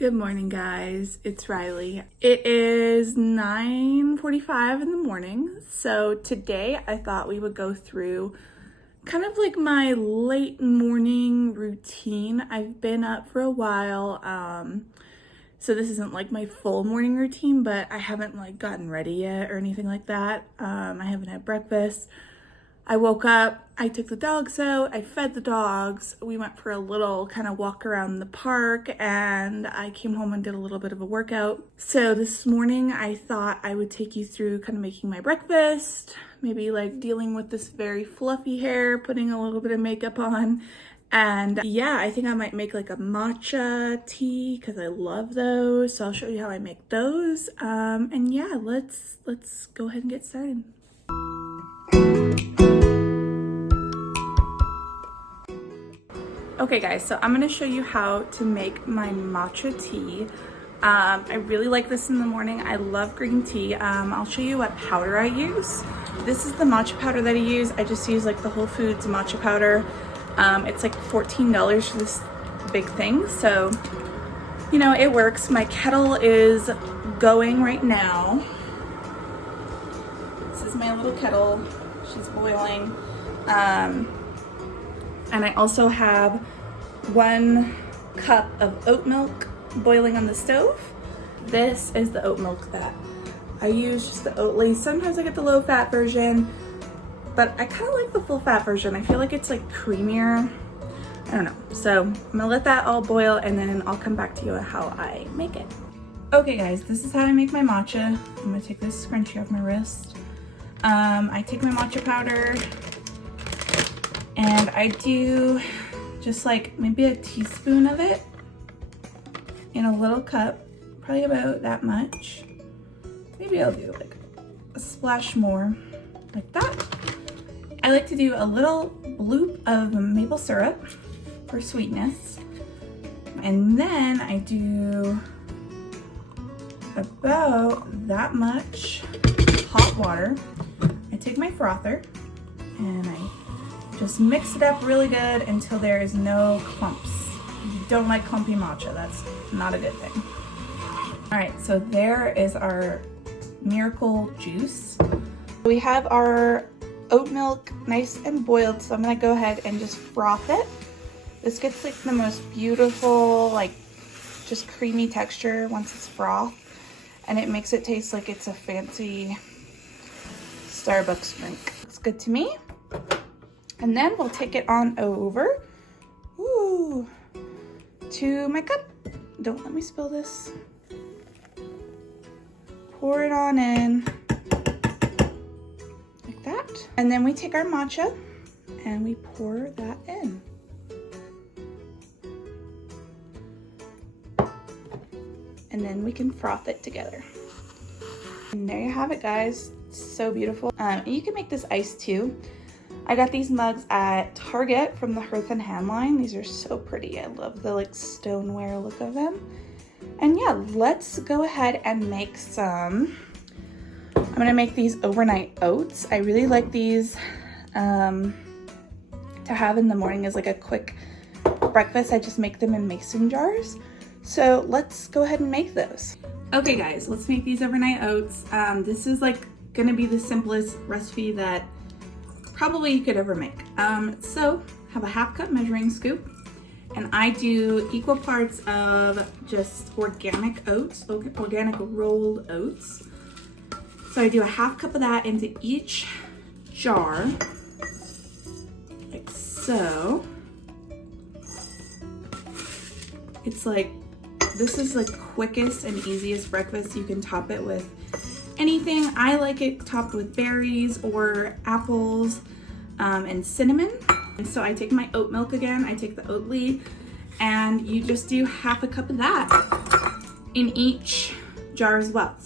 Good morning, guys. It's Riley. It is 9:45 in the morning. So today I thought we would go through kind of like my late morning routine. I've been up for a while. So this isn't like my full morning routine, but I haven't like gotten ready yet or anything like that. I haven't had breakfast. I woke up, I took the dogs out, I fed the dogs, we went for a little kind of walk around the park, and I came home and did a little bit of a workout. So this morning I thought I would take you through kind of making my breakfast, maybe like dealing with this very fluffy hair, putting a little bit of makeup on. And yeah, I think I might make like a matcha tea because I love those. So I'll show you how I make those. And yeah, let's go ahead and get started. Okay guys, so I'm gonna show you how to make my matcha tea. I really like this in the morning. I love green tea. I'll show you what powder I use. This is the matcha powder that I use. I just use like the Whole Foods matcha powder. It's like $14 for this big thing. So, you know, it works. My kettle is going right now. This is my little kettle. She's boiling. And I also have 1 cup of oat milk boiling on the stove. This is the oat milk that I use, just the Oatly. Sometimes I get the low fat version, but I kind of like the full fat version. I feel like it's like creamier. I don't know. So I'm gonna let that all boil and then I'll come back to you on how I make it. Okay guys, this is how I make my matcha. I'm gonna take this scrunchie off my wrist. I take my matcha powder, and I do just like maybe a teaspoon of it in a little cup, probably about that much. Maybe I'll do like a splash more, like that. I like to do a little bloop of maple syrup for sweetness. And then I do about that much hot water. I take my frother and I just mix it up really good until there is no clumps. If you don't like clumpy matcha, that's not a good thing. All right, so there is our miracle juice. We have our oat milk nice and boiled, so I'm gonna go ahead and just froth it. This gets like the most beautiful, like just creamy texture once it's frothed, and it makes it taste like it's a fancy Starbucks drink. Looks good to me. And then we'll take it on over to my cup. Don't let me spill this. Pour it on in like that. And then we take our matcha and we pour that in. And then we can froth it together. And there you have it, guys. It's so beautiful. You can make this iced too. I got these mugs at Target from the Hearth and Hand line. These are so pretty. I love the like stoneware look of them. And yeah, let's go ahead and make some. I'm gonna make these overnight oats. I really like these to have in the morning as like a quick breakfast. I just make them in mason jars. So let's go ahead and make those. Okay guys, let's make these overnight oats. This is like gonna be the simplest recipe that probably you could ever make. So have a 1/2 cup measuring scoop, and I do equal parts of just organic oats, organic rolled oats. So I do a 1/2 cup of that into each jar, like so. It's like, this is the quickest and easiest breakfast. You can top it with anything. I like it topped with berries or apples and cinnamon. And so I take my oat milk again, I take the Oatly, and you just do 1/2 cup of that in each jar as well.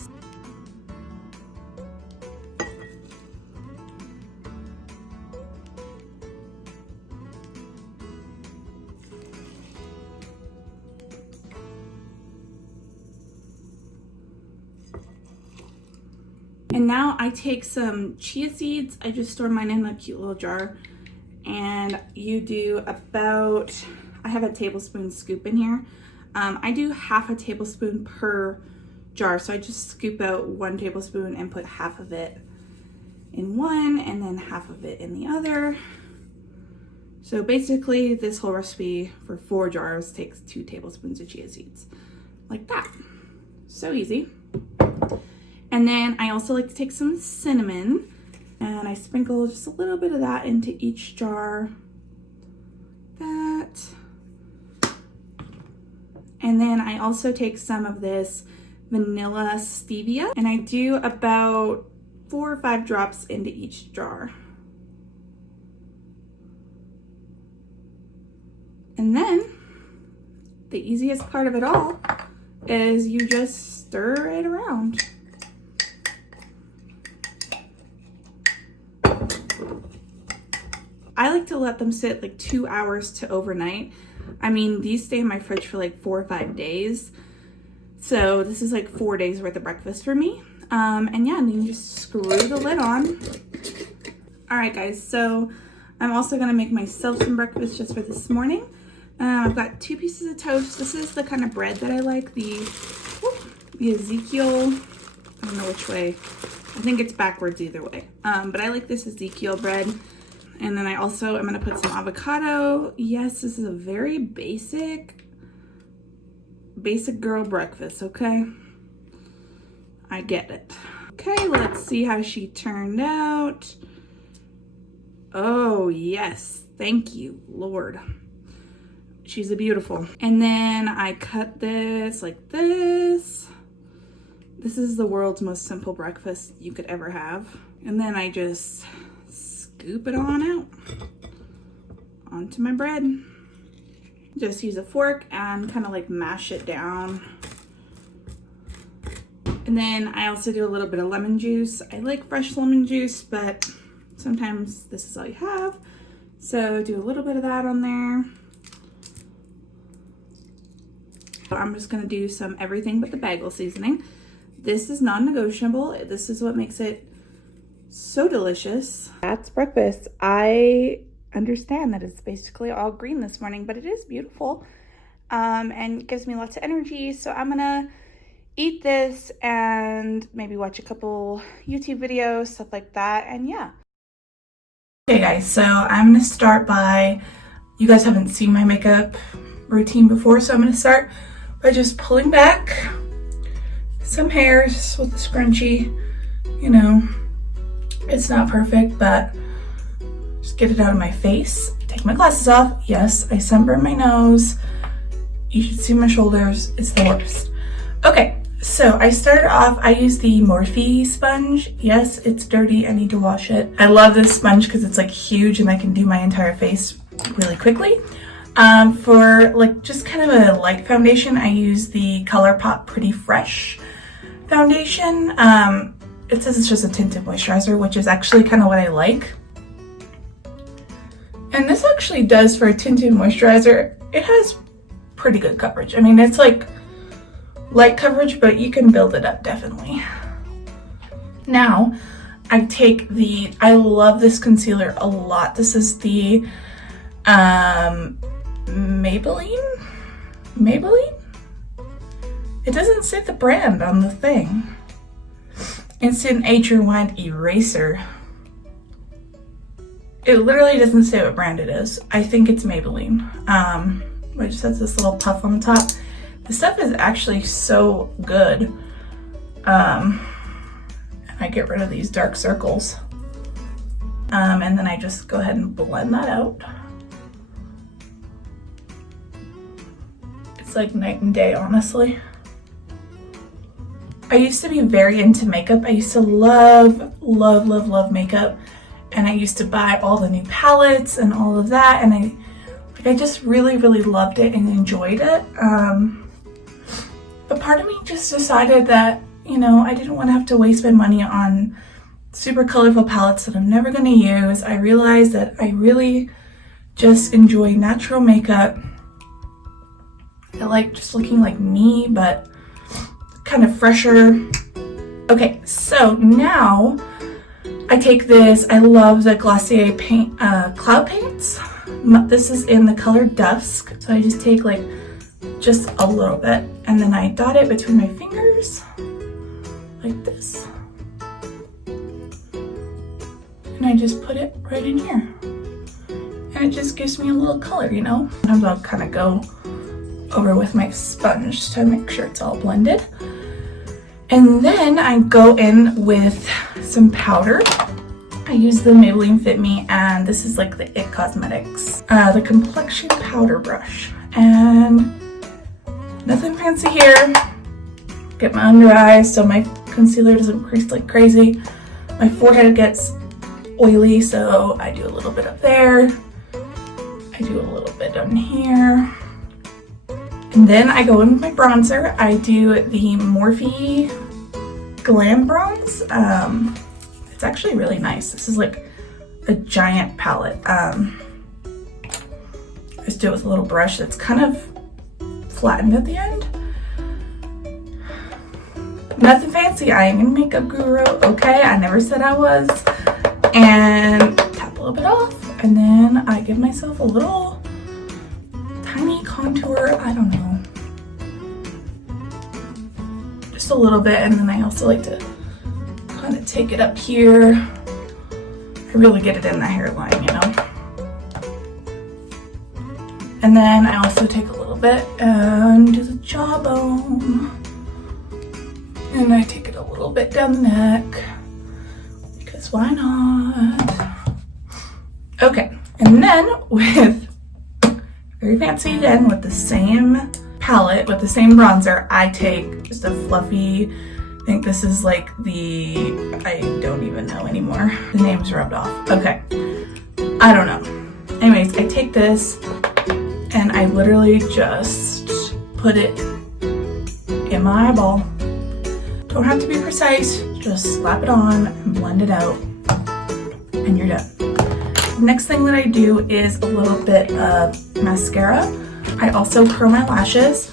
And now I take some chia seeds. I just store mine in a cute little jar. And you do about, I have a tablespoon scoop in here I do half a tablespoon per jar, so I just scoop out 1 tablespoon and put half of it in one and then half of it in the other. So basically this whole recipe for 4 jars takes 2 tablespoons of chia seeds, like that. So easy. And then I also like to take some cinnamon and I sprinkle just a little bit of that into each jar. That. And then I also take some of this vanilla stevia and I do about 4 or 5 drops into each jar. And then the easiest part of it all is you just stir it around. I like to let them sit like 2 hours to overnight. I mean, these stay in my fridge for like 4 or 5 days. So this is like 4 days worth of breakfast for me. And yeah, and then you just screw the lid on. All right, guys, so I'm also gonna make myself some breakfast just for this morning. I've got 2 pieces of toast. This is the kind of bread that I like, the Ezekiel, I don't know which way. I think it's backwards either way. But I like this Ezekiel bread. And then I also am gonna put some avocado. Yes, this is a very basic girl breakfast, okay? I get it. Okay, let's see how she turned out. Oh yes, thank you, Lord. She's a beautiful. And then I cut this like this. This is the world's most simple breakfast you could ever have. And then I just scoop it on out onto my bread. Just use a fork and kind of like mash it down. And then I also do a little bit of lemon juice. I like fresh lemon juice, but sometimes this is all you have. So do a little bit of that on there. I'm just gonna do some everything but the bagel seasoning. This is non-negotiable. This is what makes it so delicious. That's breakfast. I understand that it's basically all green this morning, but it is beautiful and gives me lots of energy. So I'm gonna eat this and maybe watch a couple YouTube videos, stuff like that, and yeah. Okay guys, so I'm gonna start by, you guys haven't seen my makeup routine before, so I'm gonna start by just pulling back some hairs with a scrunchie. You know, it's not perfect, but just get it out of my face. Take my glasses off. Yes, I sunburned my nose. You should see my shoulders. It's the worst. Okay, so I started off, I use the Morphe sponge. Yes, it's dirty. I need to wash it. I love this sponge because it's like huge and I can do my entire face really quickly. For like just kind of a light foundation, I use the ColourPop Pretty Fresh foundation. It says it's just a tinted moisturizer, which is actually kind of what I like. And this actually does, for a tinted moisturizer, it has pretty good coverage. I mean, it's like light coverage, but you can build it up definitely. Now, I take I love this concealer a lot. This is the Maybelline? It doesn't say the brand on the thing. Instant Age Rewind Eraser. It literally doesn't say what brand it is. I think it's Maybelline, which has this little puff on the top. The stuff is actually so good. And I get rid of these dark circles. And then I just go ahead and blend that out. It's like night and day, honestly. I used to be very into makeup. I used to love makeup. And I used to buy all the new palettes and all of that. And I just really loved it and enjoyed it. But part of me just decided that, you know, I didn't want to have to waste my money on super colorful palettes that I'm never going to use. I realized that I really just enjoy natural makeup. I like just looking like me, but kind of fresher. Okay, so now I take this, I love the Glossier paint, cloud paints. This is in the color Dusk. So I just take like just a little bit, and then I dot it between my fingers like this, and I just put it right in here, and it just gives me a little color, you know. Sometimes I'll kind of go over with my sponge to make sure it's all blended, and then I go in with some powder. I use the Maybelline Fit Me, and this is like the It Cosmetics, the complexion powder brush, and nothing fancy here. Get my under eyes so my concealer doesn't crease like crazy. My forehead gets oily, so I do a little bit up there. I do a little bit down here. And then I go in with my bronzer. I do the Morphe Glam Bronze. It's actually really nice. This is like a giant palette. I just do it with a little brush that's kind of flattened at the end. Nothing fancy. I ain't a makeup guru, okay? I never said I was. And tap a little bit off, and then I give myself a little tiny contour. I don't know, just a little bit. And then I also like to kind of take it up here. I really get it in the hairline, you know. And then I also take a little bit and do the jawbone. And I take it a little bit down the neck, because why not? Okay, and then with, very fancy again, with the same palette, with the same bronzer, I take just a fluffy, I think this is like the, I don't even know anymore. The name's rubbed off. Okay, I don't know. Anyways, I take this and I literally just put it in my eyeball. Don't have to be precise, just slap it on and blend it out, and you're done. Next thing that I do is a little bit of mascara. I also curl my lashes.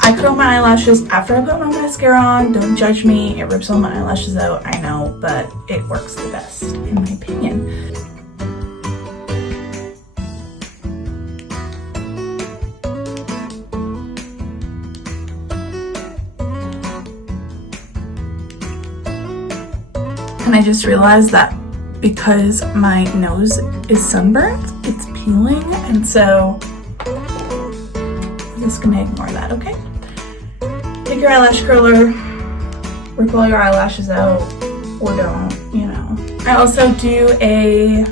I curl my eyelashes after I put my mascara on. Don't judge me, it rips all my eyelashes out, I know, but it works the best in my opinion. And I just realized that because my nose is sunburnt, it's peeling, and so I'm just gonna ignore that, okay? Take your eyelash curler, rip all your eyelashes out, or don't, you know. I also do a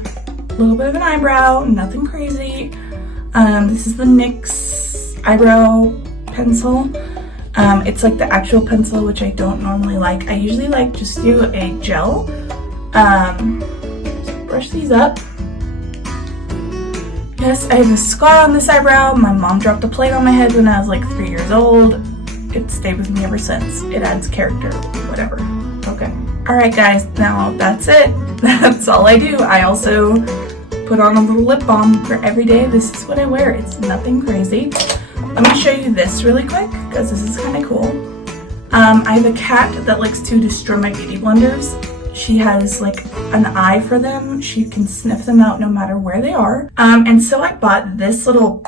little bit of an eyebrow, nothing crazy. This is the NYX eyebrow pencil. It's like the actual pencil, which I don't normally like. I usually like just do a gel. Brush these up. Yes, I have a scar on this eyebrow. My mom dropped a plate on my head when I was like 3 years old. It stayed with me ever since. It adds character, whatever. Okay. Alright guys, now that's it. That's all I do. I also put on a little lip balm for every day. This is what I wear. It's nothing crazy. Let me show you this really quick, because this is kind of cool. I have a cat that likes to destroy my beauty blenders. She has like an eye for them. She can sniff them out no matter where they are. And so I bought this little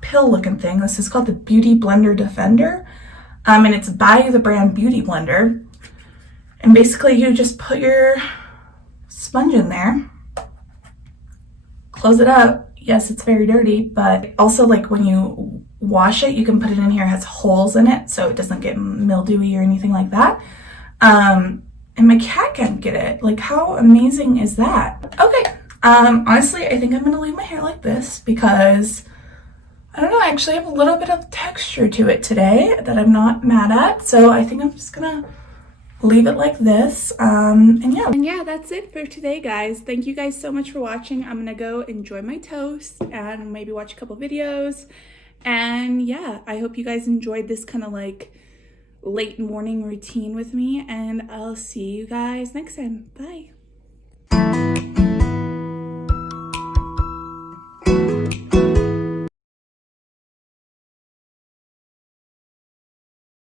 pill looking thing. This is called the Beauty Blender Defender. And it's by the brand Beauty Blender. And basically you just put your sponge in there, close it up. Yes, it's very dirty, but also like when you wash it, you can put it in here. It has holes in it so it doesn't get mildewy or anything like that. And my cat can't get it. Like, how amazing is that? Okay, honestly, I think I'm gonna leave my hair like this because, I don't know, I actually have a little bit of texture to it today that I'm not mad at. So I think I'm just gonna leave it like this. And yeah, that's it for today, guys. Thank you guys so much for watching. I'm gonna go enjoy my toast and maybe watch a couple videos. And yeah, I hope you guys enjoyed this kind of like late morning routine with me, and I'll see you guys next time. Bye.